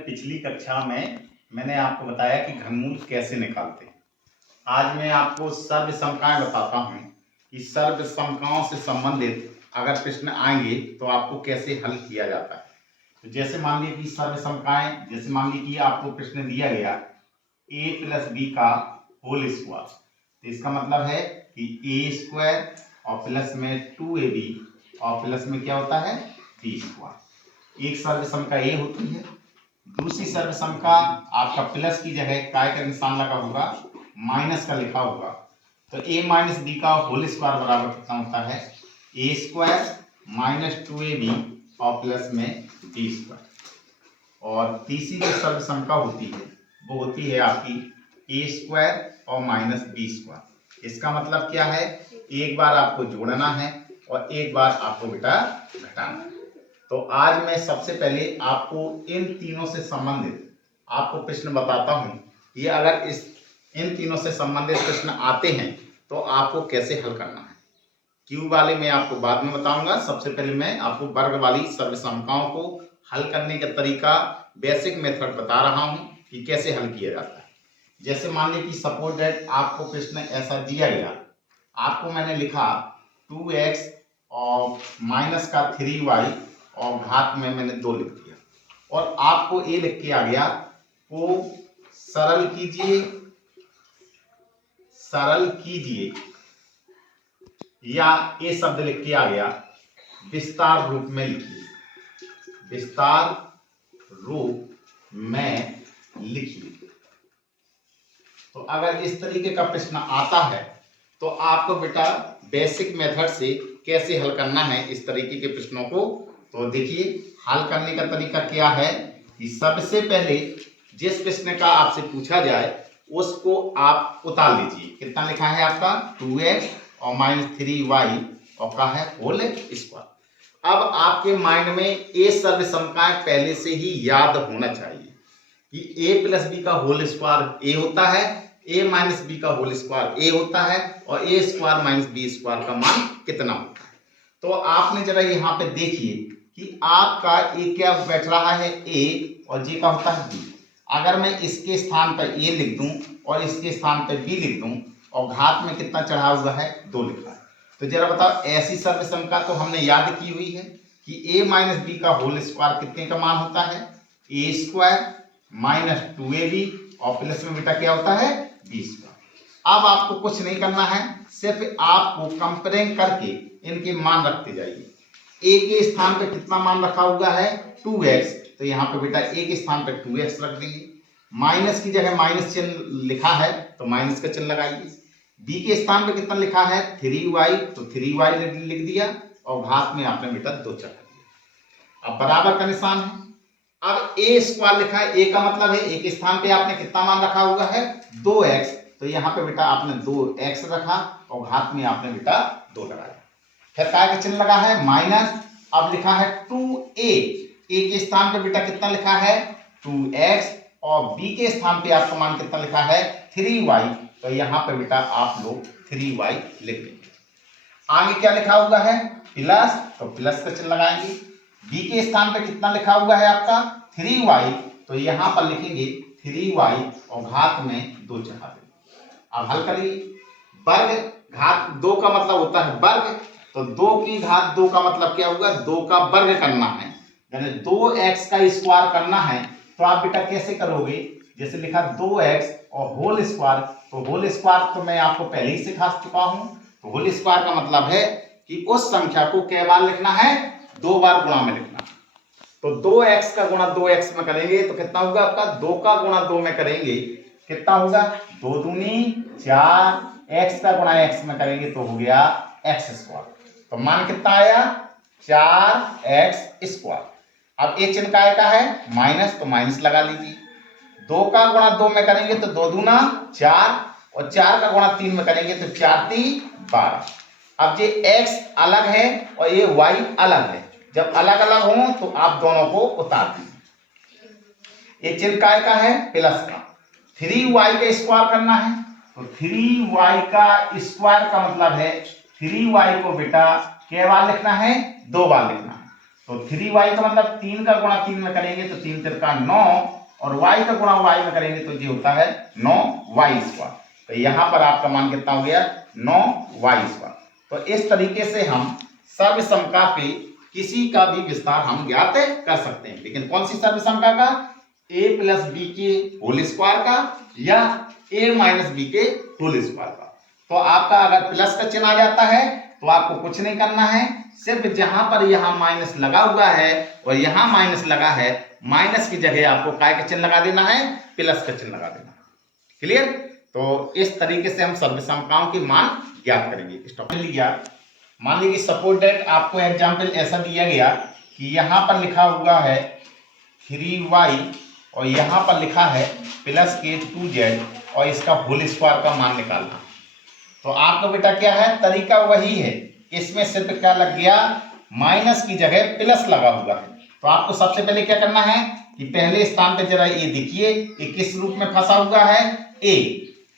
पिछली कक्षा में मैंने आपको बताया कि घनमूल कैसे निकालते हैं। आज मैं आपको सर्वसमकाएं बताता हूं कि सर्वसमकाओं से संबंधित अगर प्रश्न आएंगे तो आपको कैसे हल किया जाता है। तो जैसे मान लीजिए कि सर्वसमकाएं, जैसे मान लीजिए कि आपको प्रश्न दिया गया a प्लस बी का होल स्क्वायर, तो इसका मतलब है कि ए स्क्वायर और प्लस में 2ab और प्लस में क्या होता है बी स्क्वायर। एक सर्वसमका ए होती है, दूसरी सर्वसमका आपका प्लस की जगह काय का निशान लगा होगा, माइनस का लिखा होगा। तो a माइनस बी का होल स्क्वायर बराबर कितना होता है ए स्क्वायर माइनस 2ab और प्लस में बी स्क्वायर। और तीसरी जो सर्वसमका होती है वो होती है आपकी ए स्क्वायर और माइनस बी स्क्वायर। इसका मतलब क्या है, एक बार आपको जोड़ना है और एक बार आपको बेटा घटाना है। तो आज मैं सबसे पहले आपको इन तीनों से संबंधित आपको प्रश्न बताता हूं कि अगर इन तीनों से संबंधित प्रश्न आते हैं तो आपको कैसे हल करना है। क्यू वाले मैं आपको बाद में बताऊंगा। सबसे पहले मैं आपको वर्ग वाली सर्वसमकाओं को हल करने का तरीका, बेसिक मेथड बता रहा हूं कि कैसे हल किया जाता है। जैसे मान लीजिए कि सपोज दैट आपको प्रश्न ऐसा दिया गया, आपको मैंने लिखा 2x और माइनस का 3y और घात में मैंने 2 लिख दिया और आपको ए लिख के आ गया को सरल कीजिए या ए शब्द लिख के आ गया विस्तार रूप में लिखिए, विस्तार रूप में लिखिए। तो अगर इस तरीके का प्रश्न आता है तो आपको बेटा बेसिक मेथड से कैसे हल करना है इस तरीके के प्रश्नों को। तो देखिए हल करने का तरीका क्या है कि सबसे पहले जिस प्रश्न का आपसे पूछा जाए उसको आप उतार लीजिए। कितना लिखा है आपका 2x और माइनस 3y और का है होल स्क्वायर। अब आपके माइंड में ए सर्वसमकाएं पहले से ही याद होना चाहिए कि a प्लस बी का होल स्क्वायर ए होता है, a माइनस बी का होल स्क्वायर ए होता है और a square minus B square का मान कितना होता है। तो आपने जरा यहाँ पे देखिए कि आपका a क्या बैठ रहा है a और j का होता है b। अगर मैं इसके स्थान पर a लिख दूं और इसके स्थान पर b लिख दूं और घात में कितना चढ़ा हुआ है 2 लिखा है, तो जरा बताओ ऐसी सर्वसमका तो हमने याद की हुई है कि a माइनस बी का होल स्क्वायर कितने का मान होता है ए स्क्वायर माइनस 2ab और प्लस में बेटा क्या होता है बी स्क्वायर। अब आपको कुछ नहीं करना है, सिर्फ आपको कंपेयरिंग करके इनके मान रखते जाइए। a के स्थान पे कितना मान रखा हुआ है 2x, तो यहाँ पे बेटा a के स्थान पे 2x रख देंगे। माइनस की जगह माइनस चिन्ह लिखा है तो माइनस का चिन्ह लगाइए। b के स्थान पे कितना लिखा है 3y, तो 3y लिख दिया और घात में आपने बेटा 2 चढ़ा दिया। अब बराबर का निशान है। अब ए स्क्वायर लिखा है, ए का मतलब है ए के स्थान पे आपने कितना मान रखा हुआ है 2x, तो यहाँ पे बेटा आपने 2x रखा और घात में आपने बेटा 2 लगाया। फिर काय का चिन्ह लगा है माइनस। अब लिखा है 2a, ए के स्थान पे बेटा कितना लिखा है 2x और b के स्थान पे आपका मान कितना लिखा है 3y, तो यहाँ पे बेटा आप लोग 3y लिख देंगे। आगे क्या लिखा हुआ है प्लस, तो प्लस का चिन्ह लगाएंगे। b के स्थान पे कितना लिखा हुआ है आपका 3y, तो यहाँ पर लिखेंगे 3y और घात में 2 चढ़ा देंगे। अब हल करिए। वर्ग घात 2 का मतलब होता है वर्ग, तो 2 की घात 2 का मतलब क्या होगा 2 का वर्ग करना है, यानी 2x का स्क्वायर करना है। तो आप बेटा कैसे करोगे, जैसे लिखा 2x और होल स्क्वायर, तो होल स्क्वायर तो मैं आपको पहले ही सिखा चुका हूं। तो होल स्क्वायर का मतलब है कि उस संख्या को कै बार लिखना है 2 बार गुणा में लिखना। तो 2x का गुणा 2x में करेंगे तो कितना होगा आपका 2 का गुणा 2 में करेंगे कितना होगा 2 दूनी 4, x का गुणा x में करेंगे तो हो गया x स्क्वायर। तो मान कितना आया 4x स्क्वायर। अब ये चिन्ह काय का है माइनस, तो माइनस लगा लीजिए। 2 का गुणा 2 में करेंगे तो 2 दूना 4 और 4 का गुणा 3 में करेंगे तो 4 3 12। अब ये x अलग है और ये y अलग है, जब अलग अलग हो तो आप दोनों को उतार दीजिए। ये चिन्ह काय का है प्लस का। 3y का स्क्वायर करना है, तो 3y का स्क्वायर का मतलब है 3y को बेटा कै बार लिखना है 2 बार लिखना है। तो 3y का मतलब 3 का गुणा 3 में करेंगे तो 3 तिरका 9 और y का गुणा y में करेंगे तो ये होता है 9y स्क्वायर। तो यहाँ पर आपका मान कितना हो गया 9y स्क्वायर। तो इस तरीके से हम सर्वसमका पे किसी का भी विस्तार हम ज्ञात कर सकते हैं। लेकिन कौन सी सर्वसमका का, a प्लस बी के होल स्क्वायर का या a माइनस बी के होल स्क्वायर का। तो आपका अगर प्लस का चिन्ह आ जाता है तो आपको कुछ नहीं करना है, सिर्फ जहां पर यहां माइनस लगा हुआ है और यहां माइनस लगा है, माइनस की जगह आपको काय का चिन्ह लगा देना है, प्लस का चिन्ह लगा देना है। क्लियर? तो इस तरीके से हम सर्वसमकाओं के मान ज्ञात करेंगे। लिया मान लीजिए सपोज दैट आपको एग्जाम्पल ऐसा दिया गया कि यहाँ पर लिखा हुआ है 3y और यहाँ पर लिखा है प्लस के 2z और इसका होल स्क्वायर का मान निकालना। तो आपका बेटा क्या है, तरीका वही है, इसमें सिर्फ क्या लग गया, माइनस की जगह प्लस लगा हुआ है। तो आपको सबसे पहले क्या करना है कि पहले स्थान पे जरा ये देखिए, ये किस रूप में फंसा हुआ है, a।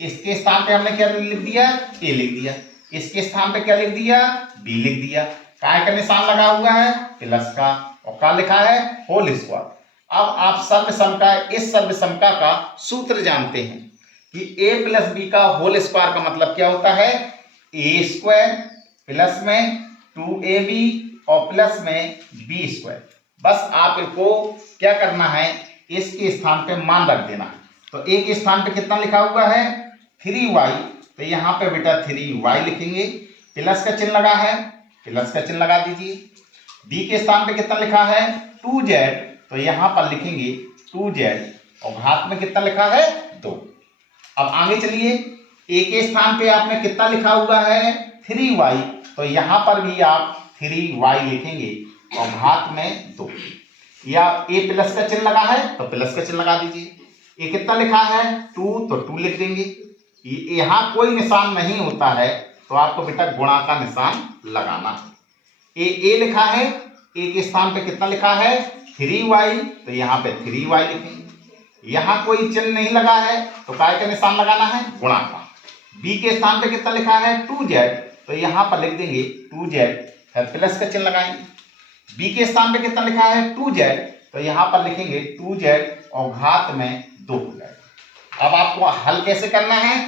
इसके स्थान पे हमने क्या लिख दिया, a लिख दिया। इसके स्थान पे क्या लिख दिया, b लिख दिया। काय का निशान लगा हुआ है, प्लस का, और क्या लिखा है, होल स्क्वायर। अब आप सर्वसमका, इस सर्वसमका का सूत्र जानते हैं कि a प्लस बी का होल स्क्वायर का मतलब क्या होता है, a स्क्वायर प्लस में 2ab और प्लस में b स्क्वायर। बस आपको क्या करना है, इसके स्थान पे मान रख देना है। तो a के स्थान पे कितना लिखा हुआ है, 3y, तो यहाँ पे बेटा 3y लिखेंगे, प्लस का चिन्ह लगा है, प्लस का चिन्ह लगा दीजिए। b के स्थान पे कितना लिखा है, 2z, तो यहाँ पर लिखेंगे 2z और घात में कितना लिखा है, 2। अब आगे चलिए, a के स्थान पे आपने कितना लिखा हुआ है, 3y, तो यहाँ पर भी आप 3y लिखेंगे और घात में 2। या a प्लस का चिन्ह लगा है तो प्लस का चिन्ह लगा दीजिए। ये कितना लिखा है, 2, तो 2 लिख देंगे। यहाँ कोई निशान नहीं होता है तो आपको बेटा गुणा का निशान लगाना है। a लिखा है, a के स्थान पे कितना लिखा है, 3y, तो यहाँ पे 3y लिखेंगे। यहाँ कोई चिन्ह नहीं लगा है तो काय का निशान लगाना है, गुणा का। b के स्थान पे कितना लिखा है, 2z, तो यहाँ पर लिख देंगे 2z, फिर प्लस का चिन्ह लगाएंगे। b के स्थान पे कितना लिखा है, 2z, तो यहाँ पर लिखेंगे 2z और घात में 2 हो जाएगा। अब आपको हल कैसे करना है,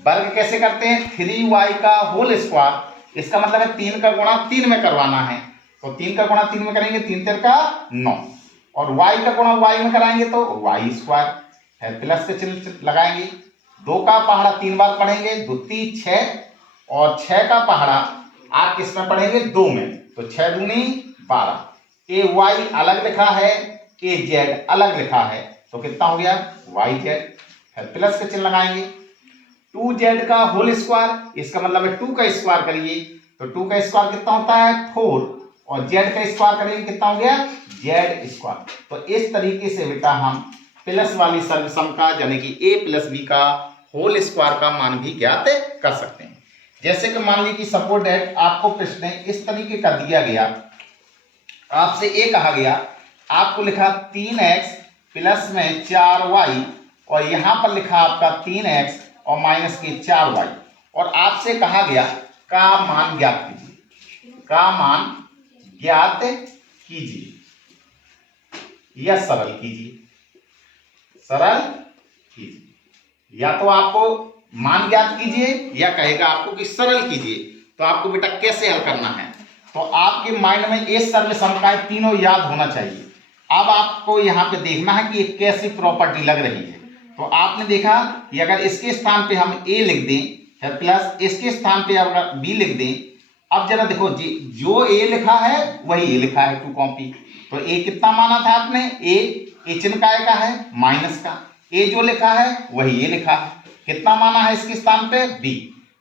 वर्ग कैसे करते हैं, 3y का होल स्क्वायर, इसका मतलब है 3 का गुणा 3 में करवाना है। तो 3 का गुणा 3 में करेंगे, 3 तिरका 9, और y का गुणा y में कराएंगे तो y स्क्वायर, है प्लस के चिन्ह लगाएंगे। 2 का पहाड़ा 3 बार पढ़ेंगे, 2 3 6, और 6 का पहाड़ा आप किस में पढ़ेंगे, 2 में, तो 6 दूनी 12। ए y अलग लिखा है, ए z अलग लिखा है, तो कितना हो गया, yz, फिर प्लस के चिन्ह लगाएंगे। 2z का होल स्क्वायर, इसका मतलब है 2 का स्क्वायर करिए, तो 2 का स्क्वायर कितना होता है, 4, और z का स्क्वायर करेंगे कितना हो गया, z स्क्वायर। तो इस तरीके से बेटा हम प्लस वाली सर्वसमका यानी कि a प्लस b का होल स्क्वायर का मान भी ज्ञात कर सकते हैं। जैसे कि मान लीजिए कि सपोज दैट आपको प्रश्न इस तरीके का दिया गया, आपसे ये कहा गया, आपको लिखा 3x प्लस में 4y और यहाँ पर लिखा आपका 3x और माइनस के 4y, और आपसे कहा गया का मान ज्ञात कीजिए, का मान ज्ञात कीजिए या सरल कीजिए, सरल कीजिए। या तो आपको मान ज्ञात कीजिए या कहेगा आपको कि सरल कीजिए। तो आपको बेटा कैसे हल करना है, तो आपके माइंड में ये सर्वसमकाएं तीनों याद होना चाहिए। अब आपको यहाँ पे देखना है कि कैसी प्रॉपर्टी लग रही है। तो आपने देखा कि अगर इसके स्थान पे हम a लिख दें प्लस इसके स्थान पे अगर b लिख दें, अब जरा देखो जी, जो a लिखा है वही a लिखा है, टू कॉपी। तो a कितना माना था आपने, a चिन्ह काय का है, माइनस का, a जो लिखा है वही a लिखा है, कितना माना है इसके स्थान पे, b।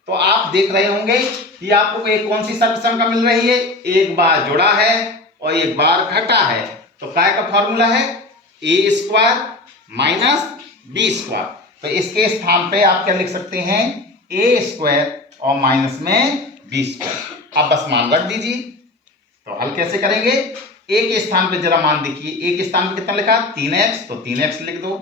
तो आप देख रहे होंगे कि आपको एक कौन सी सर्वसमका मिल रही है, एक बार जुड़ा है और एक बार घटा है। तो काय का फॉर्मूला है, a square minus b square. तो इसके स्थान पे आप क्या लिख सकते हैं, a स्क्वायर और माइनस में b स्क्वायर। आप बस मान रख दीजिए। तो हल कैसे करेंगे, a के स्थान पे जरा मान देखिए, a के स्थान पे कितना लिखा, 3x, तो 3x लिख दो।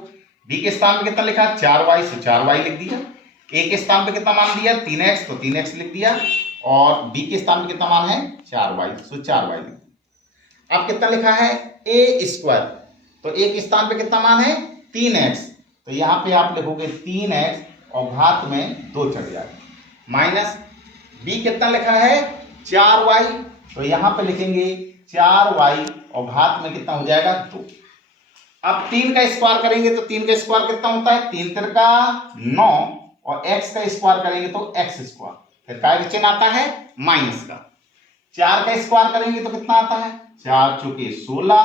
b के स्थान पे कितना लिखा, 4y, तो 4y लिख दिया। a के स्थान पे कितना मान दिया, 3x, तो 3x लिख दिया, और b के स्थान पे कितना मान है, 4y, तो 4y लिख दिया। अब कितना लिखा है ए स्क्वायर, तो एक स्थान पे कितना मान है 3x, तो यहाँ पे आप लिखोगे 3x और घात में 2 चढ़ जाएगा, माइनस b कितना लिखा है 4y, तो यहाँ पे लिखेंगे 4y और घात में कितना हो जाएगा 2। अब 3 का स्क्वायर करेंगे तो 3 का स्क्वायर कितना होता है 3 तिरका 9 और x का स्क्वायर करेंगे तो x स्क्वायर, फिर काय चिन्ह आता है माइनस का। 4 का स्क्वायर करेंगे तो कितना आता है 4 चौके 16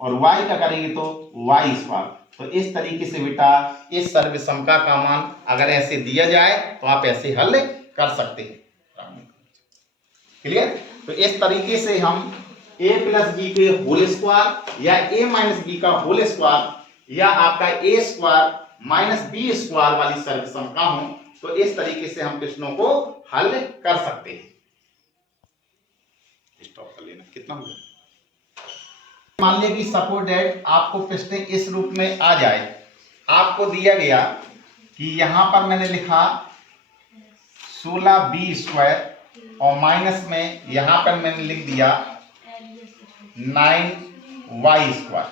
और y का करेंगे तो y स्क्वायर। तो इस तरीके से बेटा इस सर्वसमता का मान अगर ऐसे दिया जाए तो आप ऐसे हल कर सकते हैं। क्लियर? तो इस तरीके से हम a प्लस बी के होल स्क्वायर या a माइनस बी का होल स्क्वायर या आपका a square minus B square वाली सर्वसमता हो तो इस तरीके से हम प्रश्नों को हल कर सकते हैं। स्टॉप कर लेना, कितना हो गया। मान लिया कि सपोज दैट आपको प्रश्न इस रूप में आ जाए, आपको दिया गया कि यहां पर मैंने लिखा 16b स्क्वायर और माइनस में यहां पर मैंने लिख दिया 9y स्क्वायर,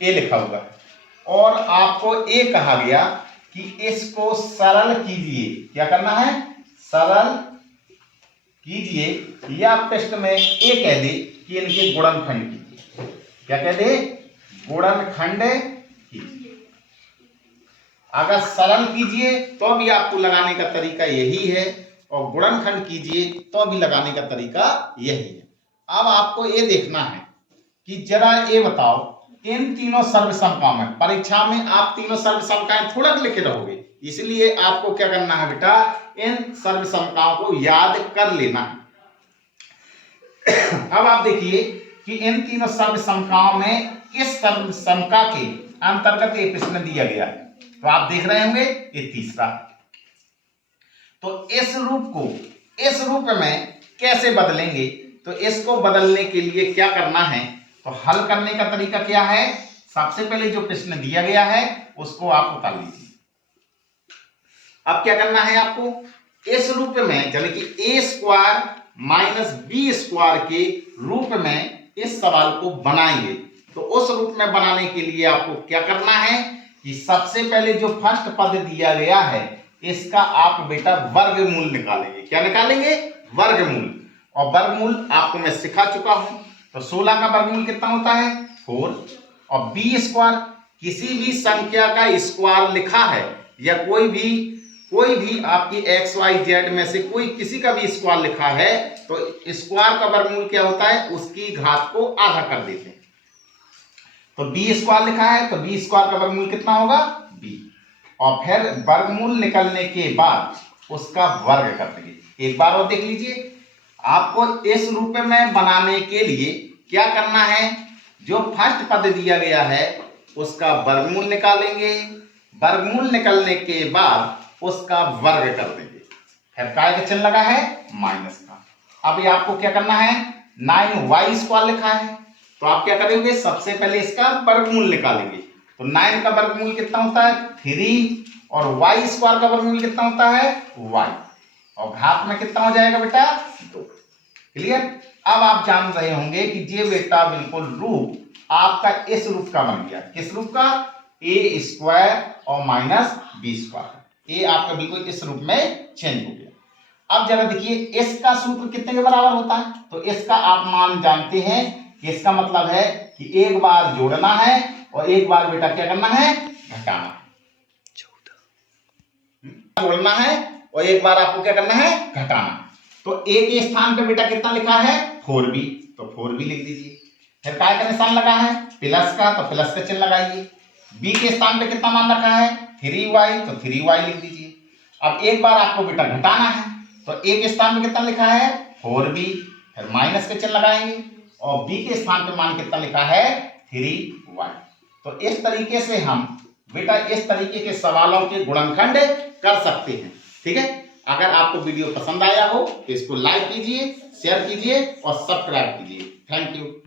ए लिखा हुआ है, और आपको ए कहा गया कि इसको सरल कीजिए। क्या करना है सरल कीजिए, या प्रश्न में ए कह दे कि इनके गुणनखंड कीजिए। क्या कह दे गुणनखंड कीजिए। अगर सरल कीजिए तो भी आपको लगाने का तरीका यही है और गुणनखंड कीजिए तो भी लगाने का तरीका यही है। अब आपको ये देखना है कि जरा ये बताओ इन तीनों सर्वसमताओं में, परीक्षा में आप तीनों सर्वसमताएं थोड़ा लिखे रहोगे, इसलिए आपको क्या करना है बेटा इन सर्वसमताओं को याद कर लेना है। अब आप देखिए कि इन तीनों सर्वसमताओं में किस सर्वसमता के अंतर्गत ये प्रश्न दिया गया है, तो आप देख रहे होंगे ये तीसरा। तो इस रूप को इस रूप में कैसे बदलेंगे, तो इसको बदलने के लिए क्या करना है, तो हल करने का तरीका क्या है, सबसे पहले जो प्रश्न दिया गया है उसको आप उतार लीजिए। अब क्या करना है आपको इस रूप में यानी कि ए स्क्वायर माइनस बी स्क्वायर के रूप में इस सवाल को बनाएंगे। तो उस रूप में बनाने के लिए आपको क्या करना है कि सबसे पहले जो फर्स्ट पद दिया गया है इसका आप बेटा वर्गमूल निकालेंगे। क्या निकालेंगे वर्गमूल, और वर्गमूल आपको मैं सिखा चुका हूं। तो 16 का वर्गमूल कितना होता है 4, और बी स्क्वायर किसी भी संख्या का स्क्वायर लिखा है या कोई भी आपकी एक्स वाई जेड में से कोई किसी का भी स्क्वायर लिखा है तो स्क्वायर का वर्गमूल क्या होता है उसकी घात को आधा कर देते हैं। तो बी स्क्वायर लिखा है तो बी स्क्वायर का वर्गमूल कितना होगा बी, और फिर वर्गमूल निकलने के बाद उसका वर्ग कर देंगे। एक बार और देख लीजिए, आपको इस रूप में बनाने के लिए क्या करना है, जो फर्स्ट पद दिया गया है उसका वर्गमूल निकालेंगे, वर्गमूल निकलने के बाद उसका वर्ग कर देंगे, फिर काय का चिन्ह लगा है माइनस का। अब ये आपको क्या करना है 9y स्क्वायर लिखा है तो आप क्या करेंगे सबसे पहले इसका वर्गमूल निकालेंगे। तो 9 का वर्गमूल कितना होता है 3, और y स्क्वायर का वर्गमूल कितना होता है y, और घात में कितना हो जाएगा बेटा 2। क्लियर? अब आप जान रहे होंगे कि ये बेटा बिल्कुल रूप आपका इस रूप का बन गया। किस रूप का ए स्क्वायर और माइनस बी स्क्वायर, ये आपका बिल्कुल इस रूप में चेंज हो गया। अब जरा देखिए इसका सूत्र कितने के बराबर होता है, तो इसका आप मान जानते हैं कि इसका मतलब है कि एक बार जोड़ना है और एक बार बेटा क्या करना है घटाना है। जोड़ना है और एक बार आपको क्या करना है घटाना। तो ए के स्थान पे बेटा कितना लिखा है 4b, तो 4b लिख दीजिए। फिर काय का निशान लगा है प्लस का, तो प्लस का चिन्ह लगाइए। b के स्थान पे कितना मान रखा है 3y, तो 3y लिख दीजिए। अब एक बार आपको बेटा घटाना है तो a के स्थान पे कितना लिखा है 4b, फिर माइनस का चिन्ह लगाएंगे, और b के स्थान पे मान कितना लिखा है 3y। तो इस तरीके से हम बेटा इस तरीके के सवालों के गुणनखंड कर सकते हैं। ठीक है, अगर आपको वीडियो पसंद आया हो तो इसको लाइक कीजिए, शेयर कीजिए और सब्सक्राइब कीजिए। Thank you.